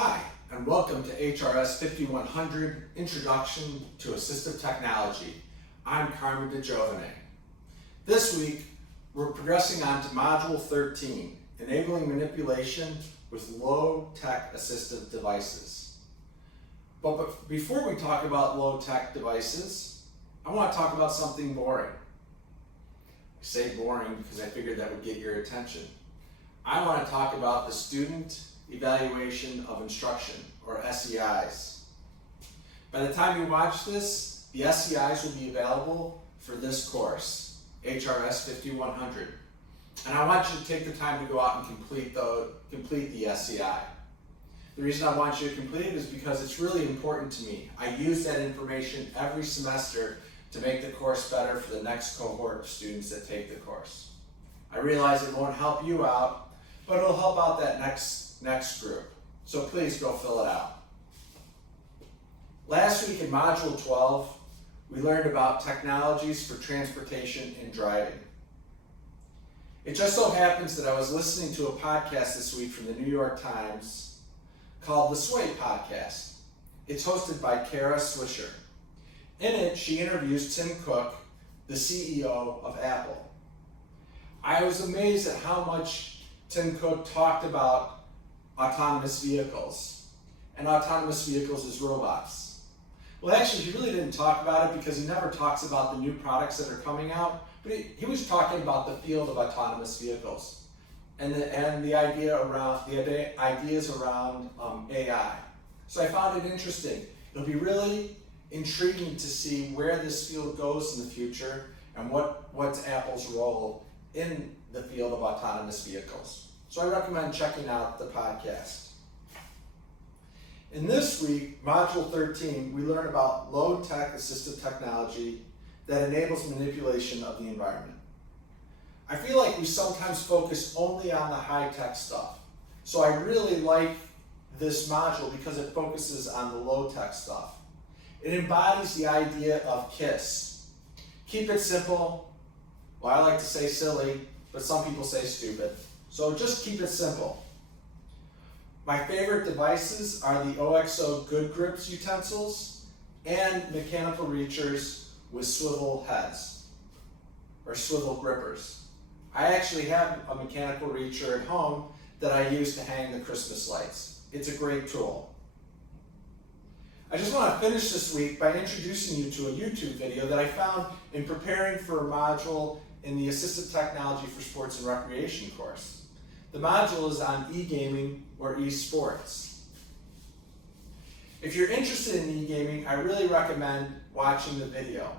Hi, and welcome to HRS 5100, Introduction to Assistive Technology. I'm Carmen DeGiovane. This week, we're progressing on to Module 13, Enabling Manipulation with Low-Tech Assistive Devices. But before we talk about low-tech devices, I want to talk about something boring. I say boring because I figured that would get your attention. I want to talk about the Student Evaluation of Instruction, or SEIs. By the time you watch this, the SEIs will be available for this course, HRS 5100. And I want you to take the time to go out and complete the SEI. The reason I want you to complete it is because it's really important to me. I use that information every semester to make the course better for the next cohort of students that take the course. I realize it won't help you out, but it'll help out that next group. So please go fill it out. Last week in Module 12, we learned about technologies for transportation and driving. It just so happens that I was listening to a podcast this week from the New York Times called the Sway Podcast. It's hosted by Kara Swisher. In it, she interviews Tim Cook, the CEO of Apple. I was amazed at how much Tim Cook talked about autonomous vehicles, and autonomous vehicles as robots. Well, actually, he really didn't talk about it because he never talks about the new products that are coming out, but he was talking about the field of autonomous vehicles and the ideas around AI. So I found it interesting. It'll be really intriguing to see where this field goes in the future and what's Apple's role in the field of autonomous vehicles. So I recommend checking out the podcast. In this week, Module 13, we learn about low-tech assistive technology that enables manipulation of the environment. I feel like we sometimes focus only on the high-tech stuff. So I really like this module because it focuses on the low-tech stuff. It embodies the idea of KISS. Keep it simple. Well, I like to say silly, but some people say stupid. So just keep it simple. My favorite devices are the OXO Good Grips utensils and mechanical reachers with swivel heads, or swivel grippers. I actually have a mechanical reacher at home that I use to hang the Christmas lights. It's a great tool. I just want to finish this week by introducing you to a YouTube video that I found in preparing for a module in the Assistive Technology for Sports and Recreation course. The module is on e-gaming or esports. If you're interested in e-gaming, I really recommend watching the video.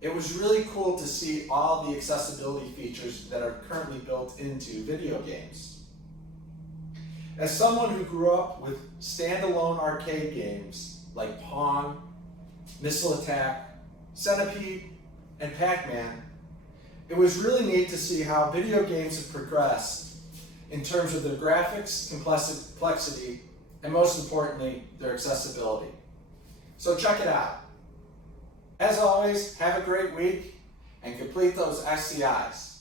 It was really cool to see all the accessibility features that are currently built into video games. As someone who grew up with standalone arcade games like Pong, Missile Attack, Centipede, and Pac-Man, it was really neat to see how video games have progressed in terms of their graphics, complexity, and most importantly, their accessibility. So check it out. As always, have a great week and complete those SEIs.